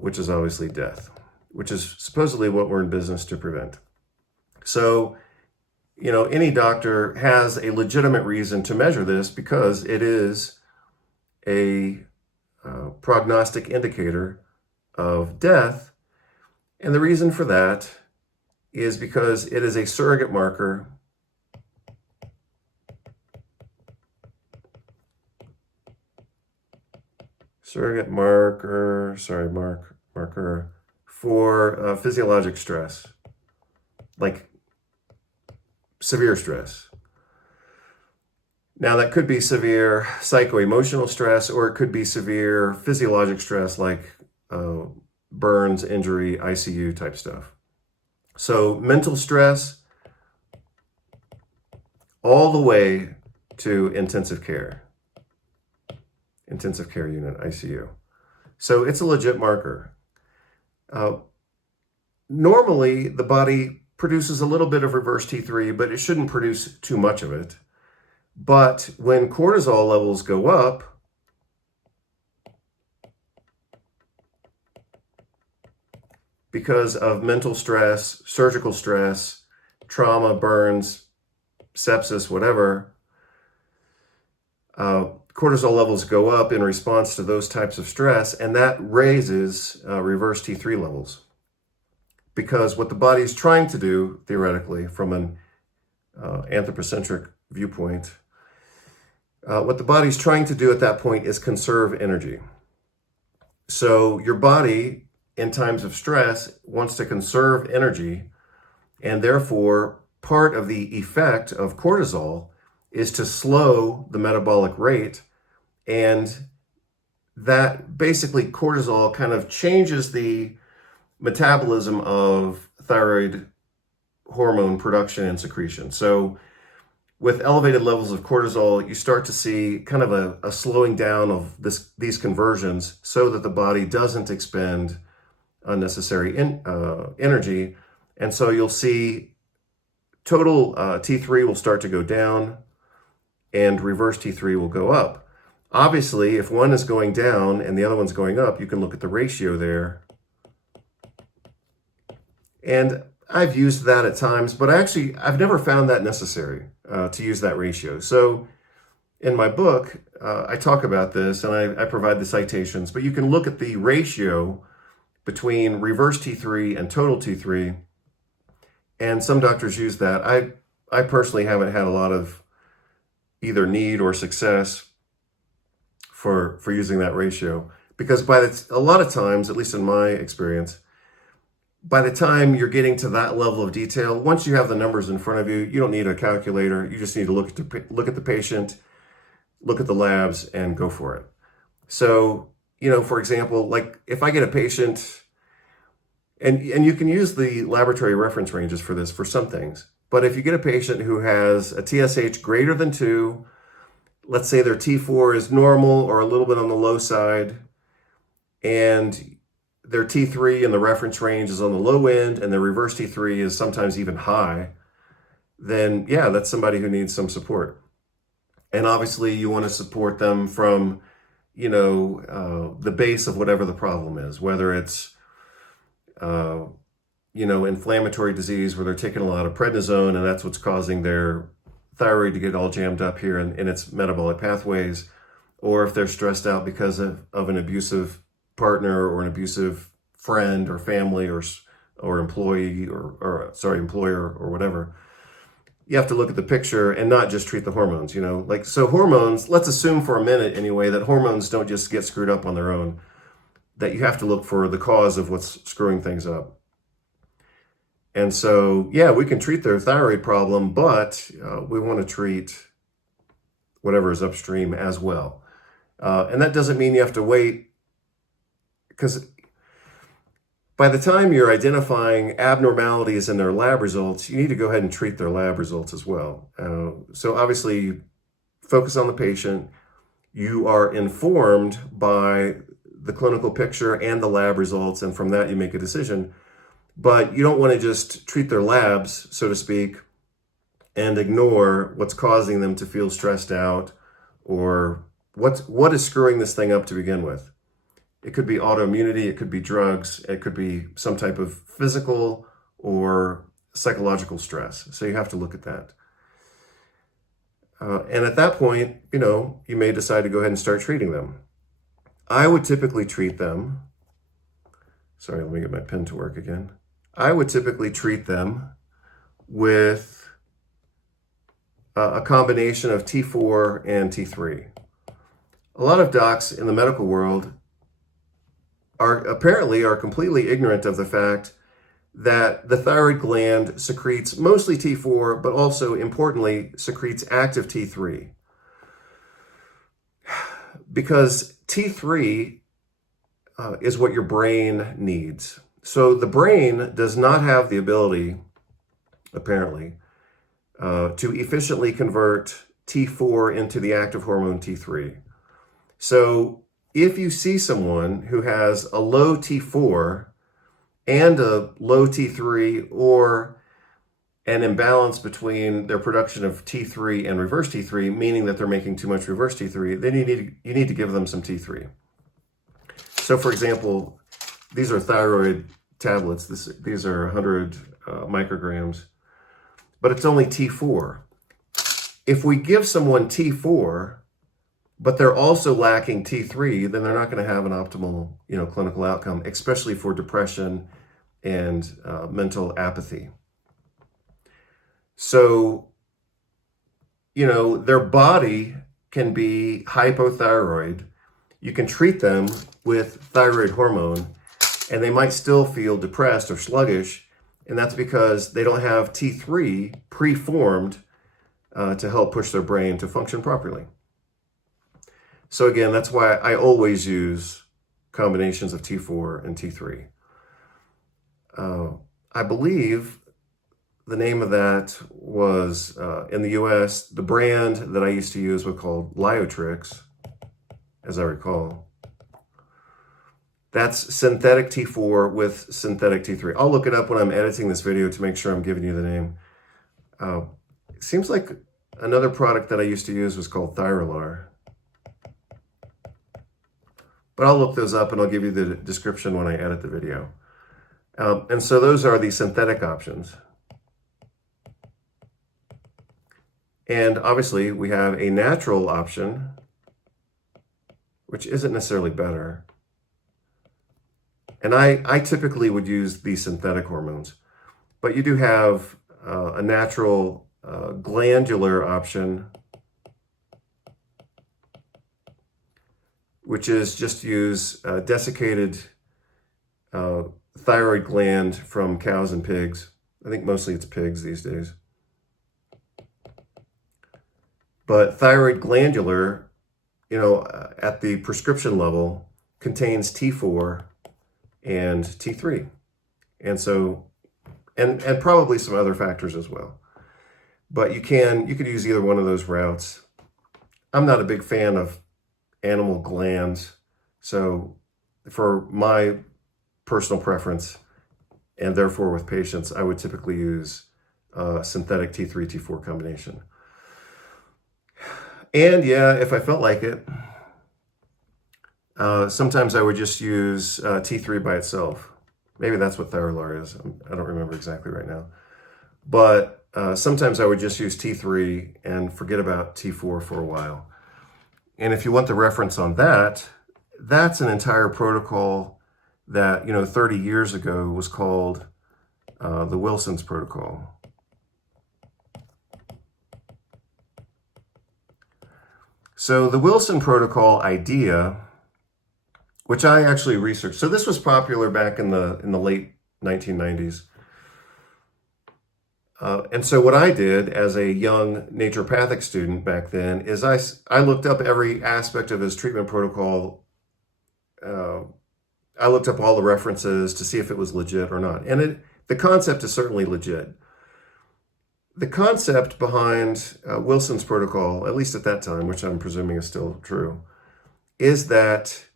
which is obviously death, which is supposedly what we're in business to prevent. So, any doctor has a legitimate reason to measure this because it is a prognostic indicator of death. And the reason for that is because it is a surrogate marker marker for physiologic stress, like severe stress. Now, that could be severe psycho-emotional stress, or it could be severe physiologic stress like burns, injury, ICU type stuff. So mental stress all the way to intensive care unit, ICU. So it's a legit marker. Normally, the body produces a little bit of reverse T3, but it shouldn't produce too much of it. But when cortisol levels go up, because of mental stress, surgical stress, trauma, burns, sepsis, whatever, cortisol levels go up in response to those types of stress, and that raises reverse T3 levels. Because what the body is trying to do, theoretically, from an anthropocentric viewpoint, what the body's trying to do at that point is conserve energy. So your body, in times of stress, wants to conserve energy, and therefore part of the effect of cortisol is to slow the metabolic rate, and that basically cortisol kind of changes the metabolism of thyroid hormone production and secretion. So with elevated levels of cortisol, you start to see kind of a slowing down of these conversions so that the body doesn't expend unnecessary energy. And so you'll see total T3 will start to go down and reverse T3 will go up. Obviously, if one is going down and the other one's going up, you can look at the ratio there. And I've used that at times, but I've never found that necessary to use that ratio. So in my book, I talk about this and I provide the citations, but you can look at the ratio between reverse T3 and total T3. And some doctors use that. I personally haven't had a lot of either need or success for using that ratio, because a lot of times, at least in my experience, by the time you're getting to that level of detail, once you have the numbers in front of you, you don't need a calculator. You just need to look at the patient, look at the labs, and go for it. So, for example, like if I get a patient, and you can use the laboratory reference ranges for this for some things, but if you get a patient who has a TSH greater than 2, let's say their T4 is normal or a little bit on the low side, and their T3 in the reference range is on the low end, and their reverse T3 is sometimes even high, then yeah, that's somebody who needs some support. And obviously you want to support them from, the base of whatever the problem is, whether it's, inflammatory disease where they're taking a lot of prednisone and that's what's causing their thyroid to get all jammed up here in its metabolic pathways, or if they're stressed out because of an abusive partner or an abusive friend or family or employee or employer or whatever. You have to look at the picture and not just treat the hormones, so hormones, let's assume for a minute anyway, that hormones don't just get screwed up on their own, that you have to look for the cause of what's screwing things up. And so, yeah, we can treat their thyroid problem, but we want to treat whatever is upstream as well. And that doesn't mean you have to wait, because by the time you're identifying abnormalities in their lab results, you need to go ahead and treat their lab results as well. So obviously, focus on the patient. You are informed by the clinical picture and the lab results, and from that you make a decision. But you don't want to just treat their labs, so to speak, and ignore what's causing them to feel stressed out, or what is screwing this thing up to begin with. It could be autoimmunity, it could be drugs, it could be some type of physical or psychological stress. So you have to look at that. And at that point, you may decide to go ahead and start treating them. I would typically treat them. Sorry, let me get my pen to work again. I would typically treat them with a combination of T4 and T3. A lot of docs in the medical world are completely ignorant of the fact that the thyroid gland secretes mostly T4, but also importantly secretes active T3. Because T3 is what your brain needs. So the brain does not have the ability, apparently, to efficiently convert T4 into the active hormone T3. So if you see someone who has a low T4 and a low T3, or an imbalance between their production of T3 and reverse T3, meaning that they're making too much reverse T3, then you need to give them some T3. So for example, these are thyroid tablets. These are 100 micrograms, but it's only T4. If we give someone T4, but they're also lacking T3, then they're not going to have an optimal, clinical outcome, especially for depression and mental apathy. So, their body can be hypothyroid. You can treat them with thyroid hormone, and they might still feel depressed or sluggish, and that's because they don't have T3 preformed to help push their brain to function properly. So again, that's why I always use combinations of T4 and T3. I believe the name of that was, in the US, the brand that I used to use was called Lyotrix, as I recall. That's synthetic T4 with synthetic T3. I'll look it up when I'm editing this video to make sure I'm giving you the name. It seems like another product that I used to use was called Thyrolar. But I'll look those up and I'll give you the description when I edit the video. And so those are the synthetic options. And obviously we have a natural option, which isn't necessarily better. And I typically would use the synthetic hormones, but you do have a natural glandular option, which is just use desiccated thyroid gland from cows and pigs. I think mostly it's pigs these days. But thyroid glandular, at the prescription level, contains T4 and T3. And so, and probably some other factors as well. But you could use either one of those routes. I'm not a big fan of animal glands. So for my personal preference, and therefore with patients, I would typically use synthetic T3, T4 combination. And yeah, if I felt like it, sometimes I would just use T3 by itself. Maybe that's what Thyrolar is. I don't remember exactly right now. But sometimes I would just use T3 and forget about T4 for a while. And if you want the reference on that, that's an entire protocol that, 30 years ago was called the Wilson's protocol. So the Wilson protocol idea, which I actually researched. So this was popular back in the late 1990s. And so what I did as a young naturopathic student back then is I looked up every aspect of his treatment protocol. I looked up all the references to see if it was legit or not. And the concept is certainly legit. The concept behind Wilson's protocol, at least at that time, which I'm presuming is still true, is that,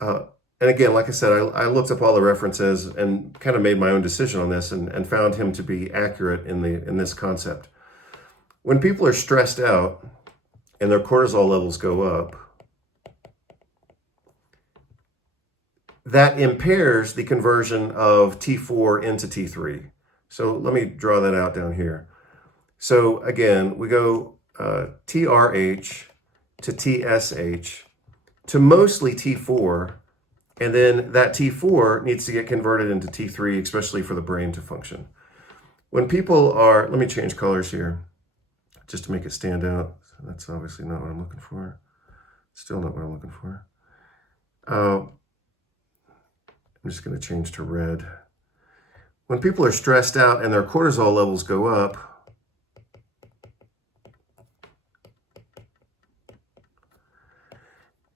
and again, like I said, I looked up all the references and kind of made my own decision on this and found him to be accurate in this concept. When people are stressed out and their cortisol levels go up, that impairs the conversion of T4 into T3. So let me draw that out down here. So again, we go TRH to TSH, to mostly T4, and then that T4 needs to get converted into T3, especially for the brain to function. When people are, let me change colors here just to make it stand out. That's obviously not what I'm looking for. Still not what I'm looking for. I'm just going to change to red. When people are stressed out and their cortisol levels go up,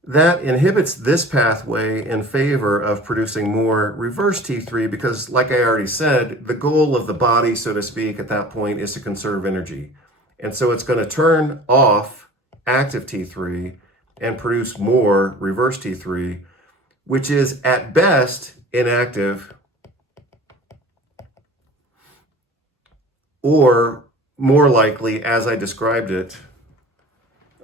that inhibits this pathway in favor of producing more reverse T3 because, like I already said, the goal of the body, so to speak, at that point is to conserve energy. And so it's going to turn off active T3 and produce more reverse T3, which is at best inactive or more likely, as I described it,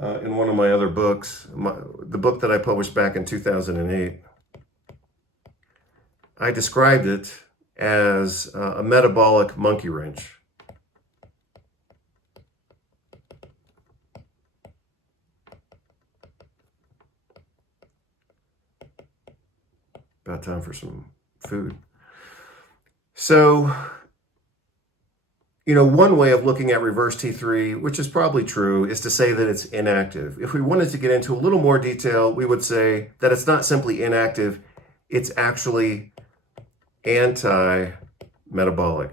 in one of my other books, the book that I published back in 2008, I described it as a metabolic monkey wrench. About time for some food. So, one way of looking at reverse T3, which is probably true, is to say that it's inactive. If we wanted to get into a little more detail, we would say that it's not simply inactive, it's actually anti-metabolic.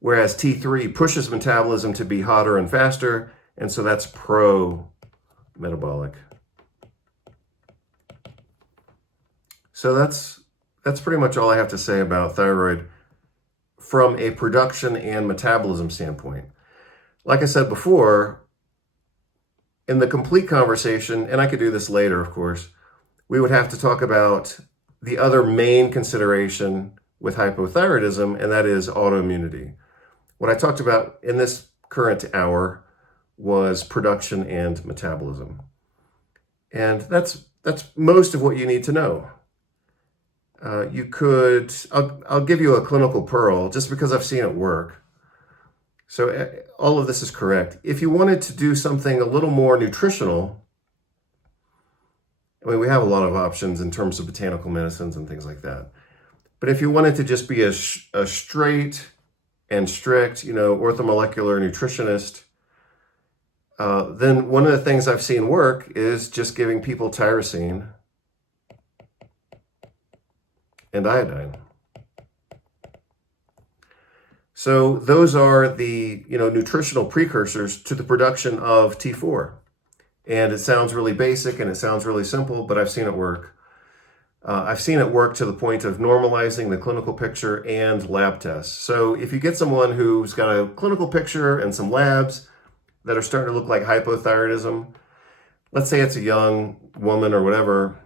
Whereas T3 pushes metabolism to be hotter and faster, and so that's pro-metabolic. So that's pretty much all I have to say about thyroid from a production and metabolism standpoint. Like I said before, in the complete conversation, and I could do this later, of course, we would have to talk about the other main consideration with hypothyroidism, and that is autoimmunity. What I talked about in this current hour was production and metabolism. And that's most of what you need to know. I'll give you a clinical pearl just because I've seen it work. So all of this is correct. If you wanted to do something a little more nutritional, I mean, we have a lot of options in terms of botanical medicines and things like that. But if you wanted to just be a straight and strict, orthomolecular nutritionist, then one of the things I've seen work is just giving people tyrosine and iodine. So those are the nutritional precursors to the production of T4. And it sounds really basic and it sounds really simple, but I've seen it work. I've seen it work to the point of normalizing the clinical picture and lab tests. So if you get someone who's got a clinical picture and some labs that are starting to look like hypothyroidism, let's say it's a young woman or whatever,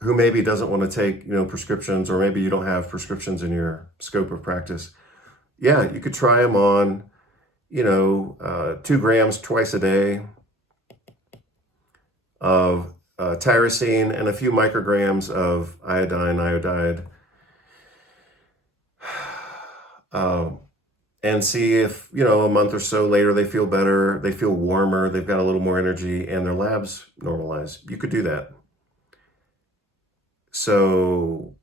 who maybe doesn't want to take, prescriptions, or maybe you don't have prescriptions in your scope of practice. Yeah, you could try them on, 2 grams twice a day of tyrosine and a few micrograms of iodide, and see if, a month or so later they feel better, they feel warmer, they've got a little more energy, and their labs normalize. You could do that. So,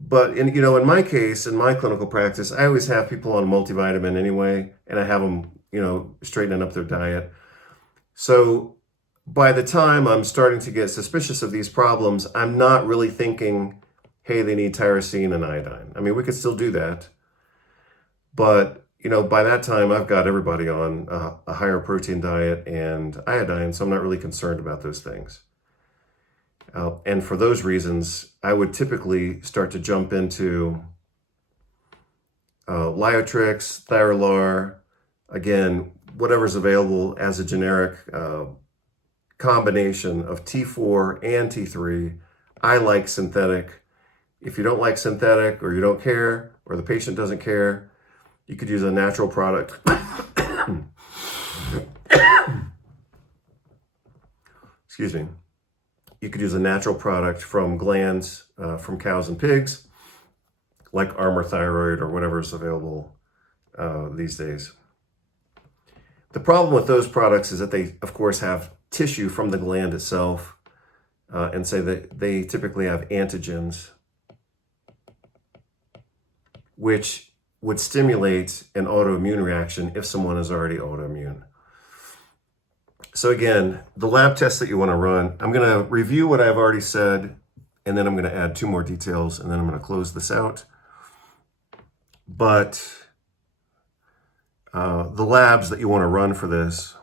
but in my case, in my clinical practice, I always have people on a multivitamin anyway, and I have them, straightening up their diet. So by the time I'm starting to get suspicious of these problems, I'm not really thinking, hey, they need tyrosine and iodine. I mean, we could still do that. But, by that time, I've got everybody on a higher protein diet and iodine, so I'm not really concerned about those things. And for those reasons, I would typically start to jump into Lyotrix, Thyrolar, again, whatever's available as a generic combination of T4 and T3. I like synthetic. If you don't like synthetic, or you don't care, or the patient doesn't care, you could use a natural product. Excuse me. You could use a natural product from glands from cows and pigs, like Armour Thyroid or whatever is available these days. The problem with those products is that they, of course, have tissue from the gland itself, and say that they typically have antigens, which would stimulate an autoimmune reaction if someone is already autoimmune. So again, the lab tests that you want to run, I'm going to review what I've already said, and then I'm going to add 2 more details, and then I'm going to close this out. But the labs that you want to run for this